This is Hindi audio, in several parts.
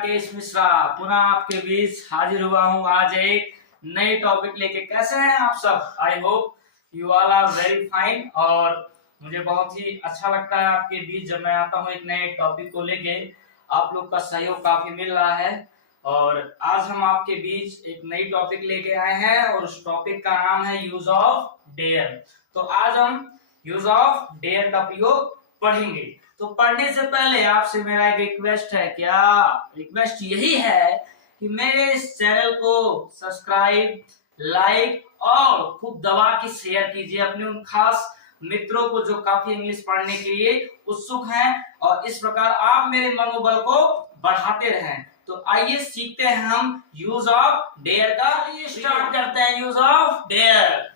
राकेश मिश्रा पुनः आपके बीच हाजिर हुआ हूँ आज एक नई टॉपिक लेके। कैसे हैं आप सब? I hope you all are very fine. और मुझे बहुत ही अच्छा लगता है आपके बीच जब मैं आता हूँ एक नए टॉपिक को लेके। आप लोग का सहयोग काफी मिल रहा है और आज हम आपके बीच एक नई टॉपिक लेके आए हैं और उस टॉपिक का नाम है यूज ऑफ डेयर। तो आज हम यूज ऑफ डेयर का प्रयोग पढ़ेंगे। तो पढ़ने से पहले आपसे मेरा एक रिक्वेस्ट है। क्या रिक्वेस्ट यही है कि मेरे इस चैनल को सब्सक्राइब, लाइक और खूब दबा के शेयर कीजिए अपने उन खास मित्रों को जो काफी इंग्लिश पढ़ने के लिए उत्सुक हैं और इस प्रकार आप मेरे मनोबल को बढ़ाते रहें। तो आइए सीखते हैं हम यूज ऑफ डेयर का। स्टार्ट करते हैं use of dare.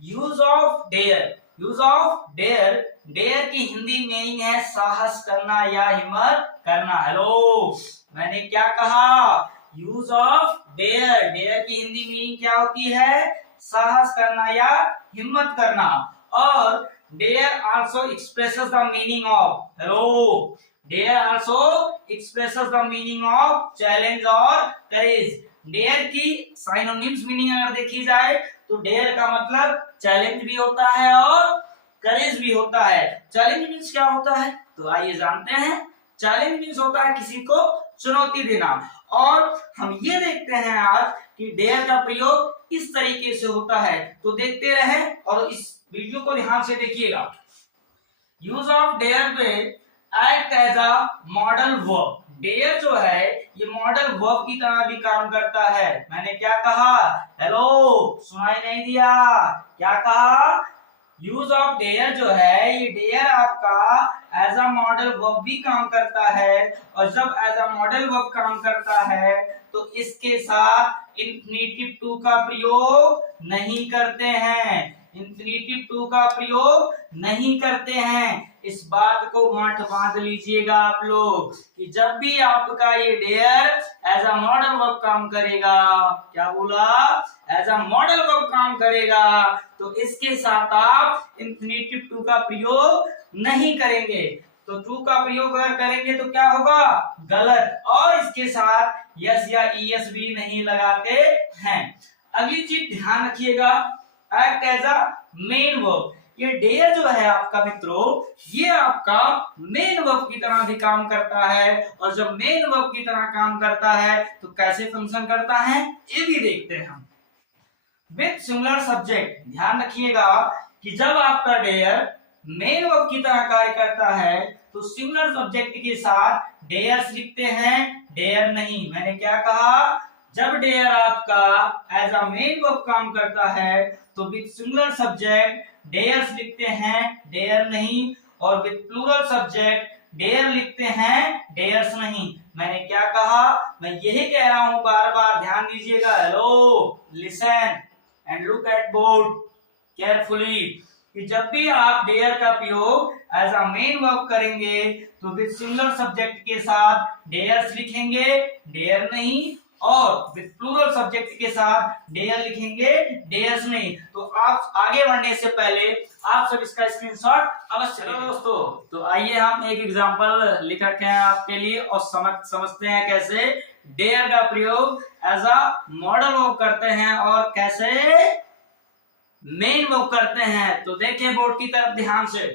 Use of dare, use of dare, dare की हिंदी मीनिंग है साहस करना या हिम्मत करना। हेलो, मैंने क्या कहा? यूज ऑफ डेयर, डेयर की हिंदी मीनिंग क्या होती है? साहस करना या हिम्मत करना। और dare also expresses the meaning of, hello, dare also expresses the meaning of challenge और करेज। डेयर की साइनोनिम्स मीनिंग अगर देखी जाए तो डेयर का मतलब चैलेंज भी होता है और करेज भी होता है। चैलेंज मीन्स क्या होता है? तो आइए जानते हैं। चैलेंज मीन्स होता है किसी को चुनौती देना। और हम ये देखते हैं आज कि डेयर का प्रयोग इस तरीके से होता है। तो देखते रहें और इस वीडियो को ध्यान से देखिएगा। यूज ऑफ डेयर पे act as a modal verb. Dare जो है ये मॉडल वर्ब की तरह भी काम करता है। मैंने क्या कहा? हेलो, सुनाई नहीं दिया? क्या कहा? यूज ऑफ डेयर जो है ये डेयर आपका एज अ मॉडल वर्ब भी काम करता है। और जब एज अ मॉडल वर्ब काम करता है तो इसके साथ इंफिनिटिव टू का प्रयोग नहीं करते हैं। इंफिनिटिव टू का प्रयोग नहीं करते हैं। इस बात को गांठ बांध लीजिएगा आप लोग कि जब भी आपका ये dare as a modal verb काम करेगा, क्या बोला? एज अ मॉडल वर्ब काम करेगा तो इसके साथ आप इंफिनिटिव टू का प्रयोग नहीं करेंगे। तो टू का प्रयोग अगर करेंगे तो क्या होगा? गलत। और इसके साथ यस या ईएस भी नहीं लगाते हैं। अगली चीज ध्यान रखिएगा, act as a main verb. ये डेयर जो है आपका मित्रों ये आपका मेन वर्ब की तरह भी काम करता है। और जब मेन वर्ब की तरह काम करता है तो कैसे फंक्शन करता है ये भी देखते हैं हम। विथ सिमिलर सब्जेक्ट, ध्यान रखिएगा कि जब आपका डेयर मेन वर्ब की तरह कार्य करता है तो सिमिलर सब्जेक्ट के साथ डेयर्स लिखते हैं, डेयर नहीं। मैंने क्या कहा? जब डेयर आपका एज अ मेन वर्ब काम करता है तो विथ सिमिलर सब्जेक्ट डेयर्स लिखते हैं, डेयर नहीं। और विथ प्लूरल सब्जेक्ट डेयर लिखते हैं, डेयर्स नहीं। मैंने क्या कहा? मैं यही कह रहा हूं, बार बार ध्यान दीजिएगा। Hello, listen and look at board carefully कि जब भी आप डेयर का प्रयोग एज अ मेन वर्ब करेंगे तो विथ सिंगुलर सब्जेक्ट के साथ डेयर्स लिखेंगे, डेयर नहीं। और विथ प्लूरल सब्जेक्ट के साथ डेयर लिखेंगे, डेयर्स नहीं। तो आप आगे बढ़ने से पहले आप सब इसका स्क्रीनशॉट अवश्य लें दोस्तों। तो आइए हम एक एग्जांपल लिख रखे हैं आपके लिए और समझते हैं कैसे डेयर का प्रयोग एज अ मॉडल वर्ब करते हैं और कैसे मेन वर्ब करते हैं। तो देखिए बोर्ड की तरफ ध्यान से।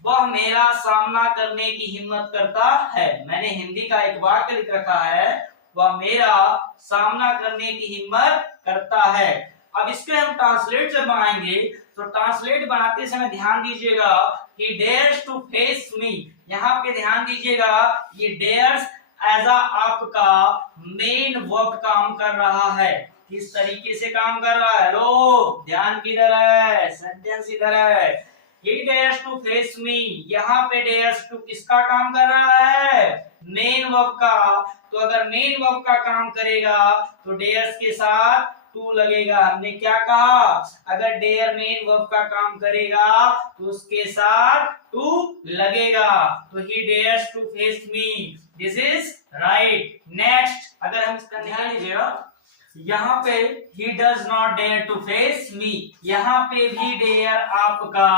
वह मेरा सामना करने की हिम्मत करता है। मैंने हिंदी का एक वाक्य लिख रखा है, वह मेरा सामना करने की हिम्मत करता है। अब इसके हम ट्रांसलेट जब बनाएंगे तो ट्रांसलेट बनाते समय ध्यान दीजिएगा कि डेयर्स टू फेस मी, यहाँ पे ध्यान दीजिएगा ये डेयर्स एज अ आपका मेन वर्ब काम कर रहा है। किस तरीके से काम कर रहा है? लो, ध्यान किधर है? सेंटेंस इधर है। ये डेयर्स टू फेस मी, यहाँ पे डेयर्स टू किसका काम कर रहा है? मेन वर्ब का। तो अगर मेन वर्ब का काम करेगा तो डेयर्स के साथ टू लगेगा। हमने क्या कहा? अगर डेयर मेन वर्ब का काम करेगा तो उसके साथ टू लगेगा। तो he dares to face me, this is right. Next, अगर हम इसका ध्यान दीजिएगा यहाँ पे he does not dare to face me, यहाँ पे भी डेयर आपका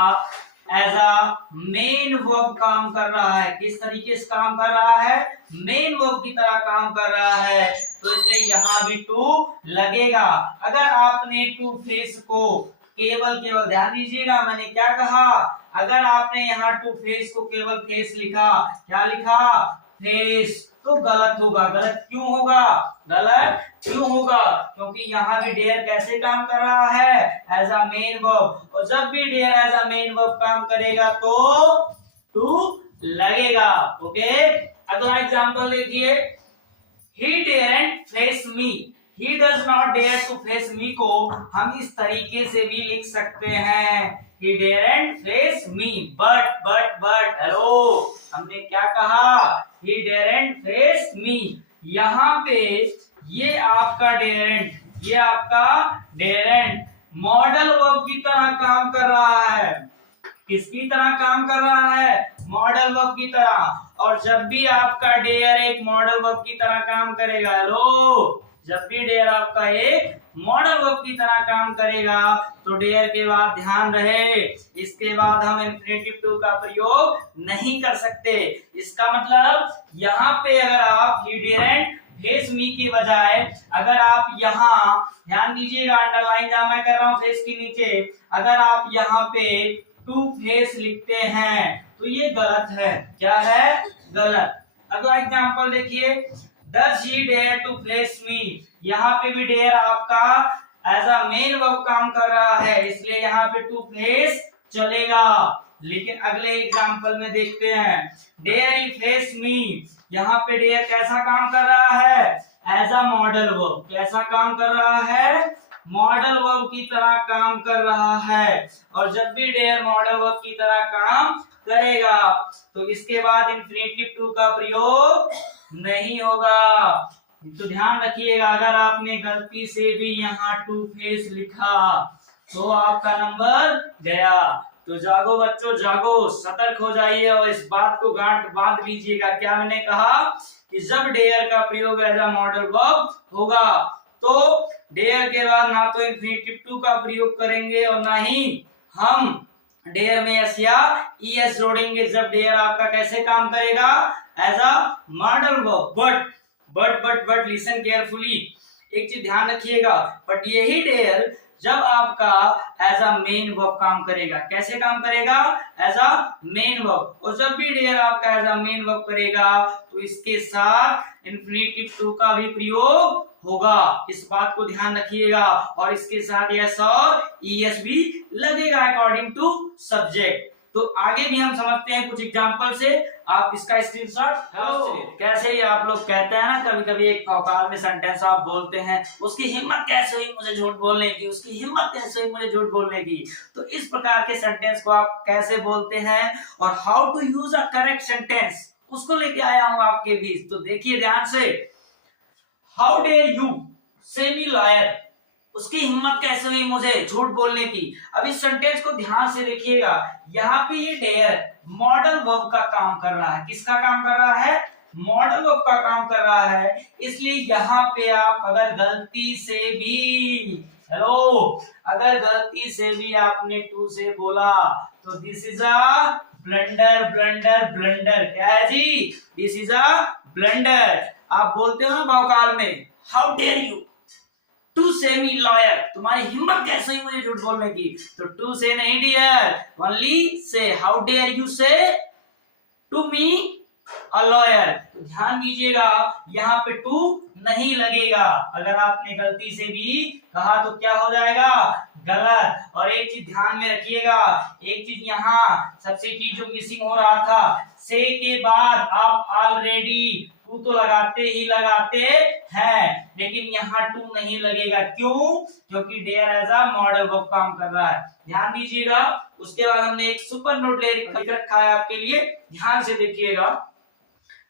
एज अ मेन वर्ब काम कर रहा है। किस तरीके से काम कर रहा है? मेन वर्ब की तरह काम कर रहा है, तो इसलिए यहाँ भी टू लगेगा। अगर आपने टू फेस को केवल ध्यान दीजिएगा, मैंने क्या कहा, अगर आपने यहाँ टू फेस को केवल फेस लिखा, क्या लिखा? फेस, तो गलत होगा। गलत क्यों होगा? गलत क्यों होगा? क्योंकि यहाँ भी डेयर कैसे काम कर रहा है? एज अ मेन वर्ब, और जब भी dare as a main verb काम करेगा तो टू लगेगा। ओके, अगला एग्जांपल देखिए, he daren't face me, he does not dare to face me को हम इस तरीके से भी लिख सकते हैं, he daren't face me, but hello, हमने क्या कहा? he daren't face me। यहाँ पे ये आपका daren't, ये आपका daren't मॉडल वर्ब की तरह काम कर रहा है। किसकी तरह काम कर रहा है? मॉडल वर्ब की तरह। और जब भी आपका डेयर एक मॉडल वर्ब की तरह काम करेगा, हेलो, जब भी डेयर आपका एक मॉडल वर्ब की तरह काम करेगा तो डेयर के बाद ध्यान रहे, इसके बाद हम इंफिनिटिव टू का प्रयोग नहीं कर सकते। इसका मतलब यहाँ पे अगर आप ही डेरेंट फेस मी की बजाय अगर आप यहाँ ध्यान दीजिएगा, अंडरलाइन जहां मैं कर रहा हूँ फेस के नीचे, अगर आप यहाँ पे टू फेस लिखते हैं तो ये गलत है। क्या है? गलत। अगला एग्जांपल देखिए, does he dare to face me, यहाँ पे भी डेयर आपका एज अ मेन वर्ब काम कर रहा है, इसलिए यहाँ पे टू फेस चलेगा। लेकिन अगले एग्जांपल में देखते हैं, डेयर ही फेस मी, यहाँ पे डेयर कैसा काम कर रहा है? As a modal verb. कैसा काम कर रहा है? मॉडल वर्ब की तरह काम कर रहा है। और जब भी डेयर मॉडल वर्ब की तरह काम करेगा तो इसके बाद इंफिनिटिव टू का प्रयोग नहीं होगा। तो ध्यान रखिएगा, अगर आपने गलती से भी यहाँ टू फेस लिखा तो आपका नंबर गया। तो जागो बच्चों, जागो, सतर्क हो जाइए और इस बात को गांठ बांध लीजिएगा। क्या मैंने कहा कि जब डेयर का प्रयोग एज अ मॉडल वर्ब होगा तो डेयर के बाद ना तो इंफिनिटिव टू का प्रयोग करेंगे और ना ही हम डेयर में एस या ईएस जोड़ेंगे। जब डेयर आपका कैसे काम करेगा? As a modal verb. But listen carefully, एक चीज ध्यान रखिएगा, बट यही डेयर जब आपका एज अ मेन वर्ब काम करेगा। कैसे काम करेगा? As a main verb. और जब भी डेयर आपका एज अ मेन वर्ब करेगा तो इसके साथ इंफिनिटिव टू का भी प्रयोग होगा। इस बात को ध्यान रखिएगा। और इसके साथ यस और ईएस भी लगेगा अकॉर्डिंग टू सब्जेक्ट। तो आगे भी हम समझते हैं कुछ एग्जांपल से। आप इसका स्क्रीनशॉट कैसे ही आप लोग कहते हैं ना, कभी कभी एक औकात में सेंटेंस आप बोलते हैं, उसकी हिम्मत कैसे हुई मुझे झूठ बोलने की, उसकी हिम्मत कैसे हुई मुझे झूठ बोलने की। तो इस प्रकार के सेंटेंस को आप कैसे बोलते हैं और how to use a correct sentence, उसको लेके आया हूं आपके बीच। तो देखिए ध्यान से, हाउ डेयर यू से मी लॉयर, उसकी हिम्मत कैसे हुई मुझे झूठ बोलने की। अब इस सेंटेंस को ध्यान से देखिएगा, यहाँ पे ये डेयर मॉडल वर्ब का काम कर रहा है। किसका काम कर रहा है? मॉडल वर्ब का काम कर रहा है। इसलिए यहाँ पे आप अगर गलती से भी, हेलो, अगर गलती से भी आपने टू से बोला तो this is a blunder. Blunder क्या है जी? This is a blunder. आप बोलते हो ना भौकाल में, हाउ डेयर यू टू से मी लॉयर, तुम्हारी हिम्मत कैसे हुई मुझे झूठ बोलने की। तो टू से नहीं dear, only say. How dare you से टू मी अ लॉयर। तो ध्यान दीजिएगा, यहाँ पे टू नहीं लगेगा। अगर आपने गलती से भी कहा तो क्या हो जाएगा? गलत। और एक चीज ध्यान में रखिएगा, एक चीज यहाँ सबसे चीज जो मिसिंग हो रहा था, से के बाद आप ऑलरेडी टू तो लगाते ही लगाते हैं, लेकिन यहाँ टू नहीं लगेगा। क्यों? क्योंकि dare as a modal verb काम कर रहा है। ध्यान दीजिएगा। उसके बाद हमने एक सुपर नोट लिख रखा है आपके लिए, ध्यान से देखिएगा।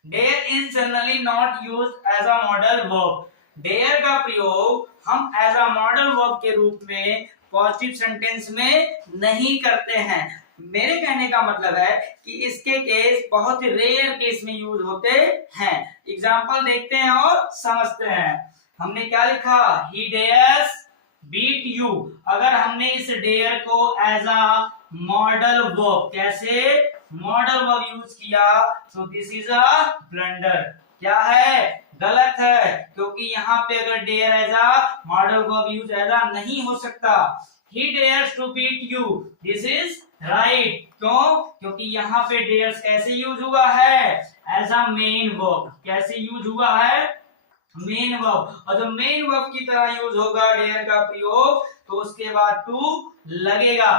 Dare is generally not used as a modal verb. Dare का प्रयोग हम एज अ मॉडल वर्ब के रूप में पॉजिटिव सेंटेंस में नहीं करते हैं। मेरे कहने का मतलब है कि इसके केस बहुत ही रेयर केस में यूज होते हैं। एग्जांपल देखते हैं और समझते हैं। हमने क्या लिखा? ही डेयर्स बीट यू। अगर हमने इस डेयर को एज अ मॉडल वर्ब। कैसे मॉडल वर्ब यूज किया, तो दिस इज अ ब्लंडर। क्या है, गलत है, क्योंकि यहाँ पे अगर dare as a modal verb use as a नहीं हो सकता। He dares to beat you, this is right। क्यों, क्योंकि यहाँ पे dares कैसे यूज हुआ है, एज अ मेन वर्ब। कैसे यूज हुआ है, मेन वर्ब। और जब मेन वर्ब की तरह यूज होगा डेयर का प्रयोग, तो उसके बाद टू लगेगा।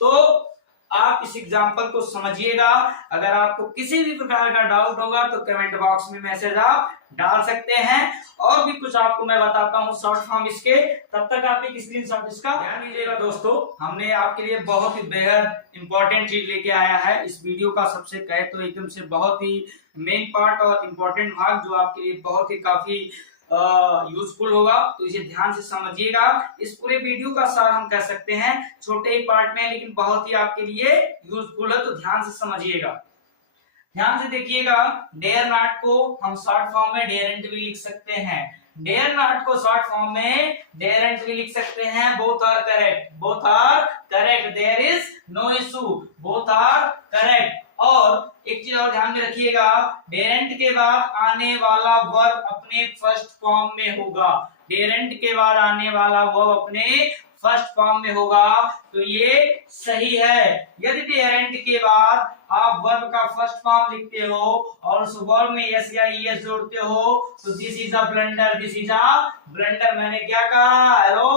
तो आप इस एग्जांपल को समझिएगा। अगर आपको किसी भी प्रकार का डाउट होगा तो कमेंट बॉक्स में मैसेज आप डाल सकते हैं। और भी कुछ आपको मैं बताता हूँ शॉर्ट फॉर्म इसके, तब तक आप एक स्क्रीनशॉट इसका ध्यान दीजिएगा। दोस्तों, हमने आपके लिए बहुत ही बेहद इंपॉर्टेंट चीज लेके आया है। इस वीडियो का सबसे कहे तो एकदम से बहुत ही मेन पार्ट और इम्पोर्टेंट भाग, जो आपके लिए बहुत ही काफी यूजफुल होगा। तो इसे ध्यान से समझिएगा। इस पूरे वीडियो का सार हम कह सकते हैं छोटे ही पार्ट में, लेकिन बहुत ही आपके लिए यूजफुल है। तो ध्यान से समझिएगा, ध्यान से देखिएगा। डेयर नॉट को हम शॉर्ट फॉर्म में डेयरेंट भी लिख सकते हैं। डेयर नॉट को शॉर्ट फॉर्म में डेयरेंट भी लिख सकते हैं। Both are correct, both are correct, there is no issue, both are correct. और एक चीज और ध्यान में रखिएगा, डेरेंट के बाद आने वाला वर्ब अपने फर्स्ट फॉर्म में होगा। डेरेंट के बाद आने वाला वर्ब अपने फर्स्ट फॉर्म में होगा, तो ये सही है। यदि डेरेंट के बाद आप वर्ब का फर्स्ट फॉर्म लिखते हो और उस वर्ब में एस या ईएस जोड़ते हो, तो this is a blunder, this is a blunder. मैंने क्या कहा, हेलो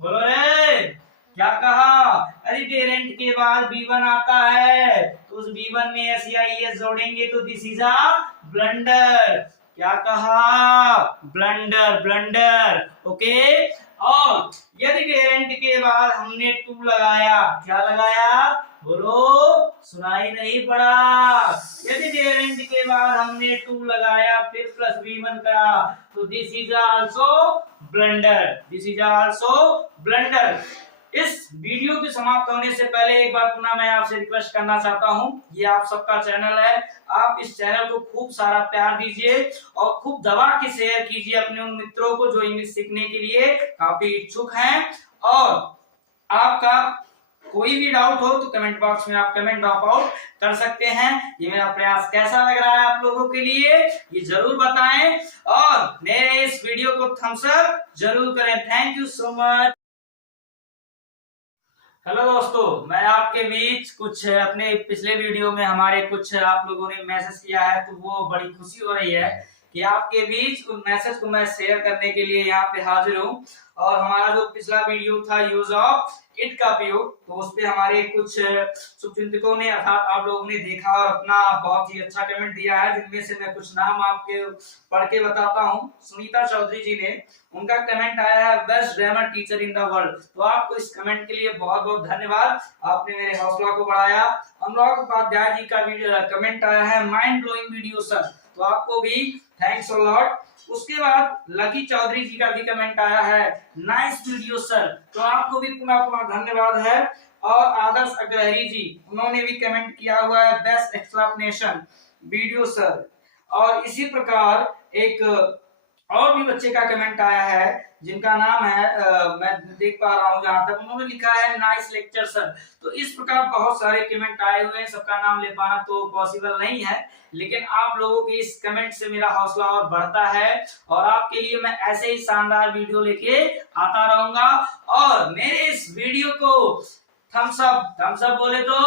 बोलो रे, क्या कहा, अरे डेरेंट के बाद B1 आता है तो उस B1 में एस या ईएस जोड़ेंगे तो दिस इज अ ब्लंडर। क्या कहा, ब्लंडर, ब्लंडर, ओके। और यदि डेरेंट के बाद हमने टू लगाया, क्या लगाया, बोलो, सुनाई नहीं पड़ा। यदि डेरेंट के बाद हमने टू लगाया फिर प्लस B1 का, तो this is also blunder, this is also blunder. इस वीडियो के समाप्त होने से पहले एक बार पुनः मैं आपसे रिक्वेस्ट करना चाहता हूं, ये आप सबका चैनल है, आप इस चैनल को खूब सारा प्यार दीजिए और खूब दबा के शेयर कीजिए अपने उन मित्रों को जो इंग्लिश सीखने के लिए काफी इच्छुक हैं। और आपका कोई भी डाउट हो तो कमेंट बॉक्स में आप कमेंट ड्रॉप आउट कर सकते हैं। ये मेरा प्रयास कैसा लग रहा है आप लोगों के लिए, ये जरूर बताएं और मेरे इस वीडियो को थम्स अप जरूर करें। Thank you so much. Hello दोस्तों, मैं आपके बीच कुछ अपने पिछले वीडियो में हमारे कुछ आप लोगों ने मैसेज किया है, तो वो बड़ी खुशी हो रही है कि आपके बीच उन मैसेज को मैं शेयर करने के लिए यहाँ पे हाजिर हूँ। और हमारा जो पिछला वीडियो था यूज ऑफ इट का प्रयोग, तो उस पे हमारे कुछ शुभचिंतकों ने अर्थात आप लोगों ने देखा और अपना बहुत ही अच्छा कमेंट दिया है, जिनमें से मैं कुछ नाम आपके पढ़ के बताता हूँ। सुनीता चौधरी जी ने, उनका कमेंट आया है best grammar teacher in the world. तो आपको इस कमेंट के लिए बहुत बहुत धन्यवाद, आपने मेरे हौसला को बढ़ाया। अनुराग उपाध्याय जी का कमेंट आया है माइंड ब्लोइंग वीडियो सर, तो आपको भी थैंक्स अ लॉट। उसके बाद लकी चौधरी जी का भी कमेंट आया है नाइस वीडियो सर, तो आपको भी पुनः पुनः धन्यवाद है। और आदर्श अग्रहरी जी, उन्होंने भी कमेंट किया हुआ है बेस्ट एक्सप्लेनेशन वीडियो सर। और इसी प्रकार एक और भी बच्चे का कमेंट आया है जिनका नाम है मैं देख पा रहा हूँ जहां तक, उन्होंने लिखा है नाइस लेक्चर सर। तो इस प्रकार बहुत सारे कमेंट आए हुए हैं, सबका नाम ले पाना तो पॉसिबल नहीं है, लेकिन आप लोगों के इस कमेंट से मेरा हौसला और बढ़ता है और आपके लिए मैं ऐसे ही शानदार वीडियो लेके आता रहूंगा। और मेरे इस वीडियो को थम्स अप बोले तो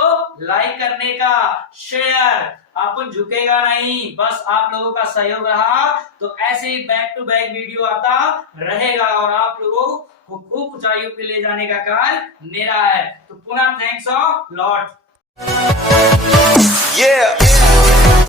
लाइक करने का, शेयर, अपन झुकेगा नहीं, बस आप लोगों का सहयोग रहा तो ऐसे ही बैक टू बैक वीडियो आता रहेगा और आप लोगों को खूब ऊंचाइयों पे ले जाने का कार्य मेरा है। तो पुनः थैंक्स अ लॉट।